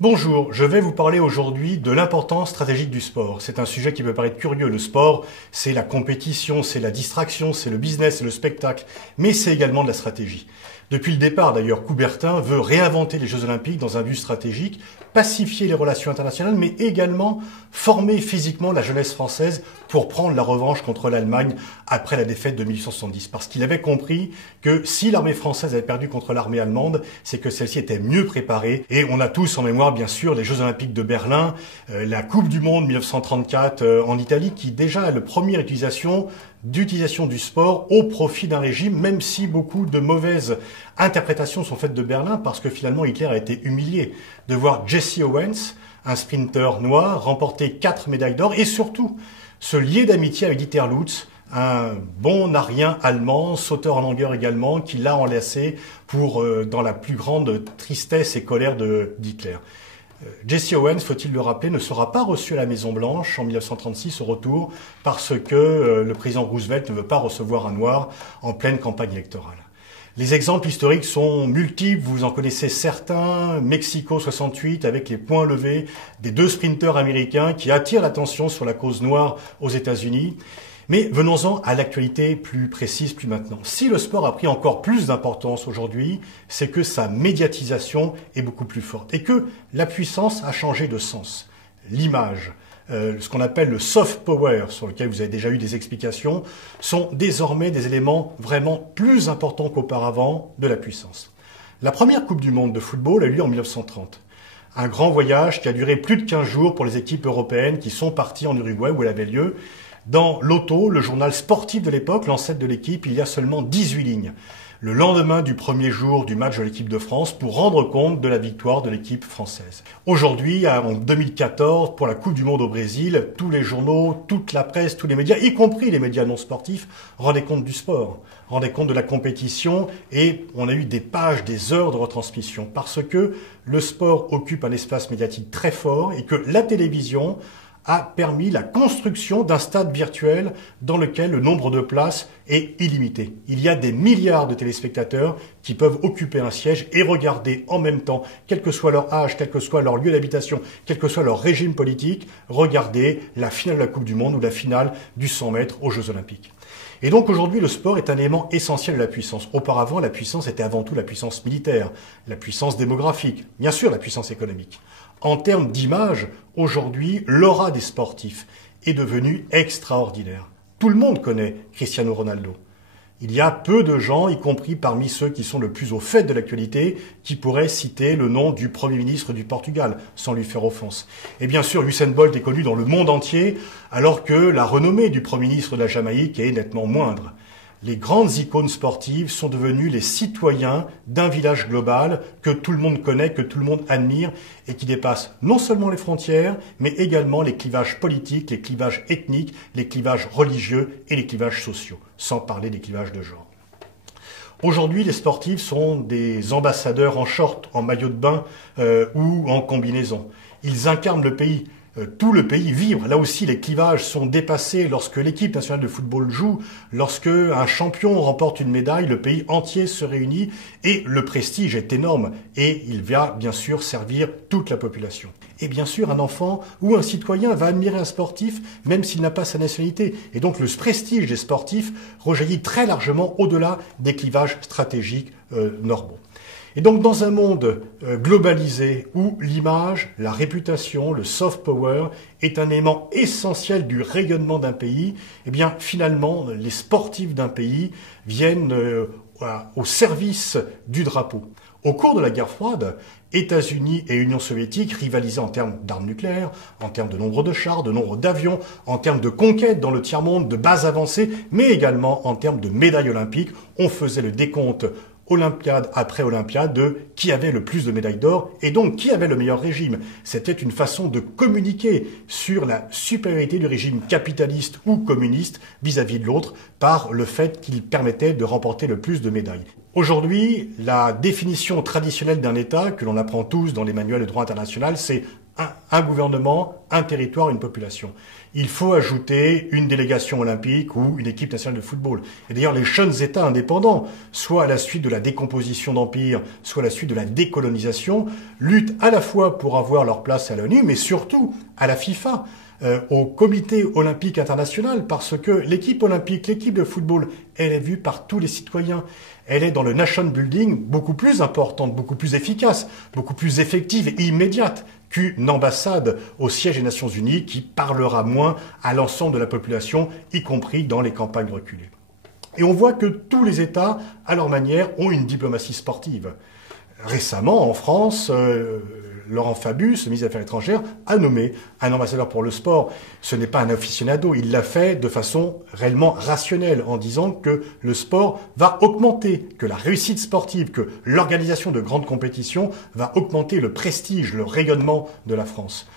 Bonjour, je vais vous parler aujourd'hui de l'importance stratégique du sport. C'est un sujet qui peut paraître curieux. Le sport, c'est la compétition, c'est la distraction, c'est le business, c'est le spectacle, mais c'est également de la stratégie. Depuis le départ, d'ailleurs, Coubertin veut réinventer les Jeux Olympiques dans un but stratégique, pacifier les relations internationales, mais également former physiquement la jeunesse française pour prendre la revanche contre l'Allemagne après la défaite de 1870. Parce qu'il avait compris que si l'armée française avait perdu contre l'armée allemande, c'est que celle-ci était mieux préparée. Et on a tous en mémoire, bien sûr, les Jeux Olympiques de Berlin, la Coupe du Monde 1934 en Italie, qui déjà a la première d'utilisation du sport au profit d'un régime, même si beaucoup de mauvaises interprétations sont faites de Berlin, parce que finalement Hitler a été humilié de voir Jesse Owens, un sprinter noir, remporter 4 médailles d'or, et surtout se lier d'amitié avec Dieter Lutz, un bon arien allemand, sauteur en longueur également, qui l'a enlacé dans la plus grande tristesse et colère d'Hitler. Jesse Owens, faut-il le rappeler, ne sera pas reçu à la Maison-Blanche en 1936 au retour parce que le président Roosevelt ne veut pas recevoir un noir en pleine campagne électorale. Les exemples historiques sont multiples, vous en connaissez certains. Mexico 68 avec les poings levés des 2 sprinteurs américains qui attirent l'attention sur la cause noire aux États-Unis. Mais venons-en à l'actualité plus précise, plus maintenant. Si le sport a pris encore plus d'importance aujourd'hui, c'est que sa médiatisation est beaucoup plus forte et que la puissance a changé de sens. L'image, ce qu'on appelle le soft power, sur lequel vous avez déjà eu des explications, sont désormais des éléments vraiment plus importants qu'auparavant de la puissance. La première Coupe du Monde de football a eu lieu en 1930. Un grand voyage qui a duré plus de 15 jours pour les équipes européennes qui sont parties en Uruguay où elle avait lieu. Dans l'Auto, le journal sportif de l'époque, l'ancêtre de l'équipe, il y a seulement 18 lignes. Le lendemain du premier jour du match de l'équipe de France pour rendre compte de la victoire de l'équipe française. Aujourd'hui, en 2014, pour la Coupe du Monde au Brésil, tous les journaux, toute la presse, tous les médias, y compris les médias non sportifs, rendaient compte du sport, rendaient compte de la compétition et on a eu des pages, des heures de retransmission parce que le sport occupe un espace médiatique très fort et que la télévision a permis la construction d'un stade virtuel dans lequel le nombre de places est illimité. Il y a des milliards de téléspectateurs qui peuvent occuper un siège et regarder en même temps, quel que soit leur âge, quel que soit leur lieu d'habitation, quel que soit leur régime politique, regarder la finale de la Coupe du Monde ou la finale du 100 mètres aux Jeux Olympiques. Et donc aujourd'hui, le sport est un élément essentiel de la puissance. Auparavant, la puissance était avant tout la puissance militaire, la puissance démographique, bien sûr la puissance économique. En termes d'image, aujourd'hui, l'aura des sportifs est devenue extraordinaire. Tout le monde connaît Cristiano Ronaldo. Il y a peu de gens, y compris parmi ceux qui sont le plus au fait de l'actualité, qui pourraient citer le nom du Premier ministre du Portugal, sans lui faire offense. Et bien sûr, Usain Bolt est connu dans le monde entier, alors que la renommée du Premier ministre de la Jamaïque est nettement moindre. Les grandes icônes sportives sont devenues les citoyens d'un village global que tout le monde connaît, que tout le monde admire et qui dépasse non seulement les frontières, mais également les clivages politiques, les clivages ethniques, les clivages religieux et les clivages sociaux, sans parler des clivages de genre. Aujourd'hui, les sportifs sont des ambassadeurs en short, en maillot de bain ou en combinaison. Ils incarnent le pays. Tout le pays vibre. Là aussi, les clivages sont dépassés lorsque l'équipe nationale de football joue, lorsque un champion remporte une médaille, le pays entier se réunit et le prestige est énorme et il va bien sûr servir toute la population. Et bien sûr, un enfant ou un citoyen va admirer un sportif même s'il n'a pas sa nationalité. Et donc le prestige des sportifs rejaillit très largement au-delà des clivages stratégiques normaux. Et donc dans un monde globalisé où l'image, la réputation, le soft power est un élément essentiel du rayonnement d'un pays, eh bien finalement les sportifs d'un pays viennent au service du drapeau. Au cours de la guerre froide, États-Unis et Union soviétique rivalisaient en termes d'armes nucléaires, en termes de nombre de chars, de nombre d'avions, en termes de conquêtes dans le tiers-monde, de bases avancées, mais également en termes de médailles olympiques. On faisait le décompte Olympiade après Olympiade de qui avait le plus de médailles d'or et donc qui avait le meilleur régime. C'était une façon de communiquer sur la supériorité du régime capitaliste ou communiste vis-à-vis de l'autre par le fait qu'il permettait de remporter le plus de médailles. Aujourd'hui, la définition traditionnelle d'un État, que l'on apprend tous dans les manuels de droit international, c'est un gouvernement, un territoire, une population. Il faut ajouter une délégation olympique ou une équipe nationale de football. Et d'ailleurs, les jeunes États indépendants, soit à la suite de la décomposition d'empires, soit à la suite de la décolonisation, luttent à la fois pour avoir leur place à l'ONU, mais surtout à la FIFA, au Comité olympique international, parce que l'équipe olympique, l'équipe de football, elle est vue par tous les citoyens. Elle est dans le nation building beaucoup plus importante, beaucoup plus efficace, beaucoup plus effective et immédiate qu'une ambassade au siège des Nations Unies qui parlera moins à l'ensemble de la population, y compris dans les campagnes reculées. Et on voit que tous les États, à leur manière, ont une diplomatie sportive. Récemment, en France, Laurent Fabius, le ministre des Affaires étrangères, a nommé un ambassadeur pour le sport. Ce n'est pas un aficionado, il l'a fait de façon réellement rationnelle, en disant que le sport va augmenter, que la réussite sportive, que l'organisation de grandes compétitions va augmenter le prestige, le rayonnement de la France.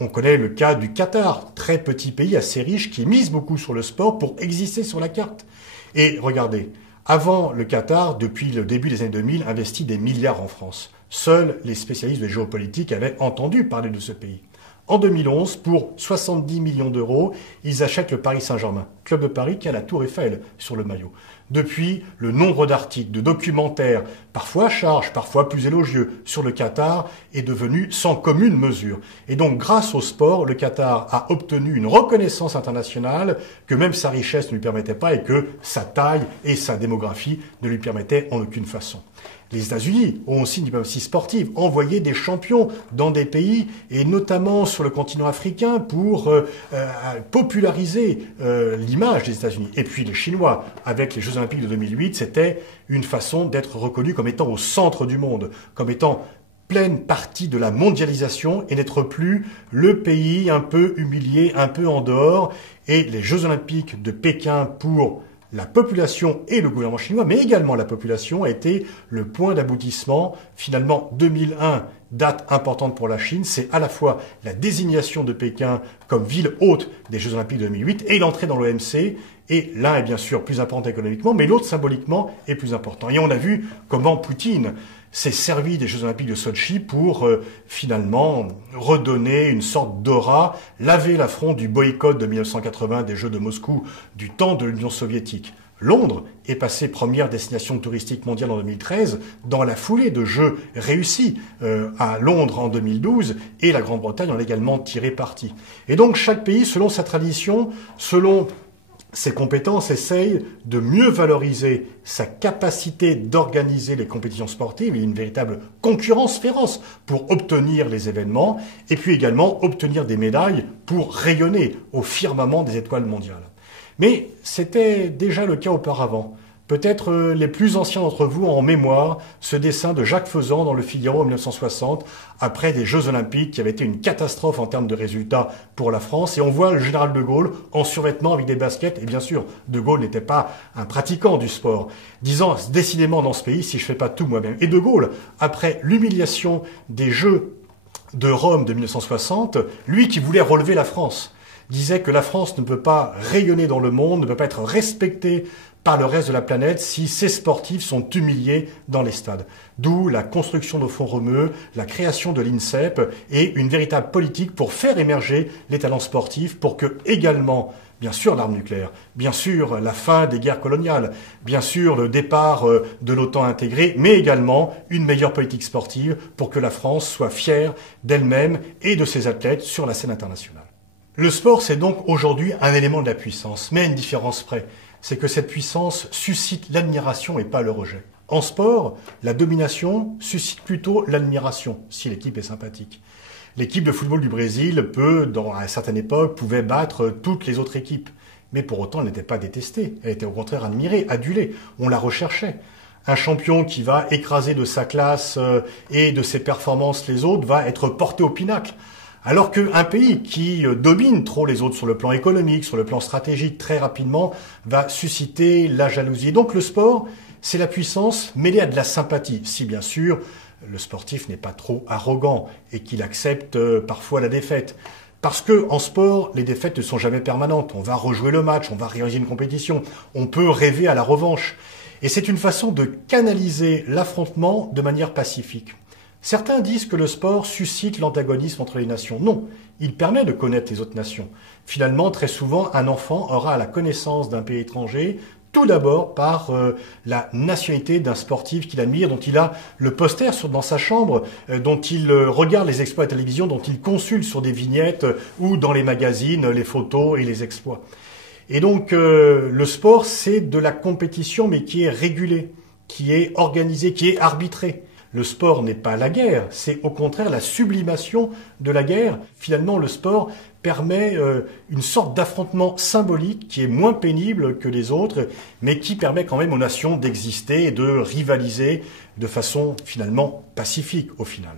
On connaît le cas du Qatar, très petit pays assez riche qui mise beaucoup sur le sport pour exister sur la carte. Et regardez, avant le Qatar, depuis le début des années 2000, investit des milliards en France. Seuls les spécialistes de géopolitique avaient entendu parler de ce pays. En 2011, pour 70 millions d'euros, ils achètent le Paris Saint-Germain, club de Paris qui a la Tour Eiffel sur le maillot. Depuis, le nombre d'articles, de documentaires, parfois à charge, parfois plus élogieux, sur le Qatar est devenu sans commune mesure. Et donc, grâce au sport, le Qatar a obtenu une reconnaissance internationale que même sa richesse ne lui permettait pas et que sa taille et sa démographie ne lui permettaient en aucune façon. Les États-Unis ont aussi une diplomatie sportive, envoyé des champions dans des pays, et notamment sur le continent africain, pour populariser l'image des États-Unis. Et puis les Chinois, avec les Jeux Olympiques de 2008, c'était une façon d'être reconnu comme étant au centre du monde, comme étant pleine partie de la mondialisation et n'être plus le pays un peu humilié, un peu en dehors. Et les Jeux Olympiques de Pékin pour la population et le gouvernement chinois, mais également la population, a été le point d'aboutissement. Finalement, 2001, date importante pour la Chine, c'est à la fois la désignation de Pékin comme ville hôte des Jeux Olympiques de 2008 et l'entrée dans l'OMC. Et l'un est bien sûr plus important économiquement, mais l'autre symboliquement est plus important. Et on a vu comment Poutine s'est servi des Jeux Olympiques de Sotchi pour finalement redonner une sorte d'aura, laver l'affront du boycott de 1980 des Jeux de Moscou du temps de l'Union soviétique. Londres est passée première destination touristique mondiale en 2013 dans la foulée de Jeux réussis à Londres en 2012 et la Grande-Bretagne en a également tiré parti. Et donc chaque pays, selon sa tradition, selon ses compétences, essayent de mieux valoriser sa capacité d'organiser les compétitions sportives. Il y a une véritable concurrence féroce pour obtenir les événements et puis également obtenir des médailles pour rayonner au firmament des étoiles mondiales. Mais c'était déjà le cas auparavant. Peut-être les plus anciens d'entre vous ont en mémoire ce dessin de Jacques Faisan dans Le Figaro en 1960, après des Jeux Olympiques qui avaient été une catastrophe en termes de résultats pour la France. Et on voit le général de Gaulle en survêtement avec des baskets. Et bien sûr, de Gaulle n'était pas un pratiquant du sport, disant décidément dans ce pays, si je fais pas tout moi-même. Et de Gaulle, après l'humiliation des Jeux de Rome de 1960, lui qui voulait relever la France, disait que la France ne peut pas rayonner dans le monde, ne peut pas être respectée par le reste de la planète si ces sportifs sont humiliés dans les stades. D'où la construction de fonds Romeu, la création de l'INSEP et une véritable politique pour faire émerger les talents sportifs pour que également, bien sûr l'arme nucléaire, bien sûr la fin des guerres coloniales, bien sûr le départ de l'OTAN intégré, mais également une meilleure politique sportive pour que la France soit fière d'elle-même et de ses athlètes sur la scène internationale. Le sport, c'est donc aujourd'hui un élément de la puissance, mais à une différence près. C'est que cette puissance suscite l'admiration et pas le rejet. En sport, la domination suscite plutôt l'admiration, si l'équipe est sympathique. L'équipe de football du Brésil à une certaine époque, pouvait battre toutes les autres équipes. Mais pour autant, elle n'était pas détestée. Elle était au contraire admirée, adulée. On la recherchait. Un champion qui va écraser de sa classe et de ses performances les autres va être porté au pinacle. Alors qu'un pays qui domine trop les autres sur le plan économique, sur le plan stratégique, très rapidement, va susciter la jalousie. Donc le sport, c'est la puissance mêlée à de la sympathie, si bien sûr le sportif n'est pas trop arrogant et qu'il accepte parfois la défaite. Parce que en sport, les défaites ne sont jamais permanentes. On va rejouer le match, on va réaliser une compétition, on peut rêver à la revanche. Et c'est une façon de canaliser l'affrontement de manière pacifique. Certains disent que le sport suscite l'antagonisme entre les nations. Non, il permet de connaître les autres nations. Finalement, très souvent, un enfant aura la connaissance d'un pays étranger, tout d'abord par la nationalité d'un sportif qu'il admire, dont il a le poster dans sa chambre, dont il regarde les exploits à la télévision, dont il consulte sur des vignettes ou dans les magazines les photos et les exploits. Et donc le sport, c'est de la compétition, mais qui est régulée, qui est organisée, qui est arbitrée. Le sport n'est pas la guerre, c'est au contraire la sublimation de la guerre. Finalement, le sport permet une sorte d'affrontement symbolique qui est moins pénible que les autres, mais qui permet quand même aux nations d'exister et de rivaliser de façon finalement pacifique au final.